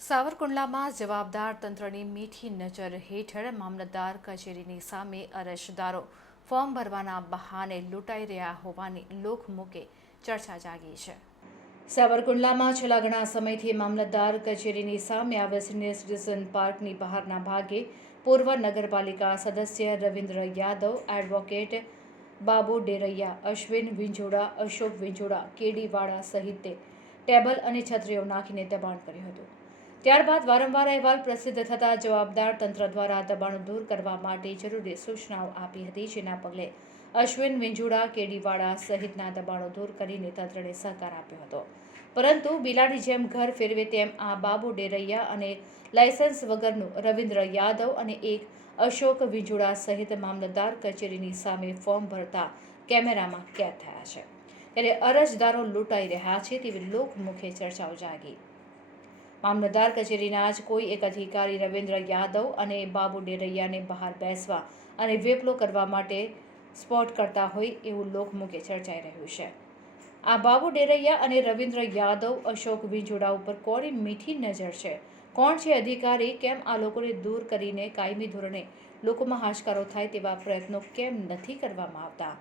સાવરકુંડલામાં જવાબદાર તંત્રની મીઠી નજર હેઠળ મામલતદાર કચેરીની સામે અરજદારો ફોર્મ ભરવાના બહાને લૂંટાઈ રહ્યા હોવાની લોકમુકે ચર્ચા જાગી છે. સાવરકુંડલામાં છેલ્લા ઘણા સમયથી મામલતદાર કચેરીની સામે આવેલ સિનિયર સિટીઝન પાર્કની બહારના ભાગે પૂર્વ નગરપાલિકા સદસ્ય રવિન્દ્ર યાદવ એડવોકેટ બાબુ ડેરૈયા, અશ્વિન વિંજોડા, અશોક વિંજોડા, કેડીવાળા સહિતે ટેબલ અને છત્રીઓ નાખીને દબાણ કર્યું હતું. ત્યારબાદ વારંવાર અહેવાલ પ્રસિદ્ધ થતા જવાબદાર તંત્ર દ્વારા દબાણ દૂર કરવા માટે જરૂરી સૂચનાઓ આપી હતી, જેના પગલે અશ્વિન વિંજુડા, કેડીવાડા સહિતના દબાણો દૂર કરીને તંત્રને સહકાર આપ્યો હતો. પરંતુ બિલાડી જેમ ઘર ફેરવે તેમ આ બાબુ ડેરૈયા અને લાયસન્સ વગરનું રવિન્દ્ર યાદવ અને એક અશોક વિંજુડા સહિત મામલતદાર કચેરીની સામે ફોર્મ ભરતા કેમેરામાં કેદ થયા છે. ત્યારે અરજદારો લૂંટાઈ રહ્યા છે તેવી લોકમુખે ચર્ચાઓ જાગી. મામલતદાર કચેરીના જ કોઈ એક અધિકારી રવિન્દ્ર યાદવ અને બાબુ ડેરૈયાને બહાર બેસવા અને વેપલો કરવા માટે સ્પોટ કરતા હોય એવું લોકમુખે ચર્ચાઈ રહ્યું છે. આ બાબુ ડેરૈયા અને રવિન્દ્ર યાદવ, અશોક વિજોડા ઉપર કોની મીઠી નજર છે. કોણ છે અધિકારી? કેમ આ લોકોને દૂર કરીને કાયમી ધોરણે લોકોમાં હાશકારો થાય તેવા પ્રયત્નો કેમ નથી કરવામાં આવતા?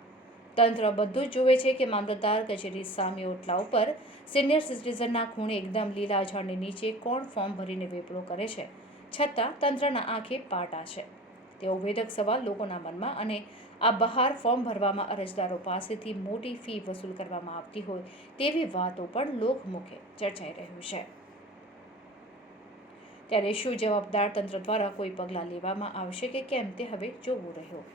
તંત્ર બધું જ જોવે છે કે મામલતદાર કચેરી સામે ઓટલા ઉપર સિનિયર સિટીઝનના ખૂણે એકદમ લીલા ઝાડની નીચે કોણ ફોર્મ ભરીને વેપલો કરે છે? છતાં તંત્રના આંખે પાટા છે. તેવો વેધક સવાલ લોકોના મનમાં અને આ બહાર ફોર્મ ભરવામાં અરજદારો પાસેથી મોટી ફી વસૂલ કરવામાં આવતી હોય તેવી વાતો પણ લોકમુખે ચર્ચાઈ રહ્યું છે. ત્યારે શું જવાબદાર તંત્ર દ્વારા કોઈ પગલાં લેવામાં આવશે કે કેમ તે હવે જોવું રહ્યું.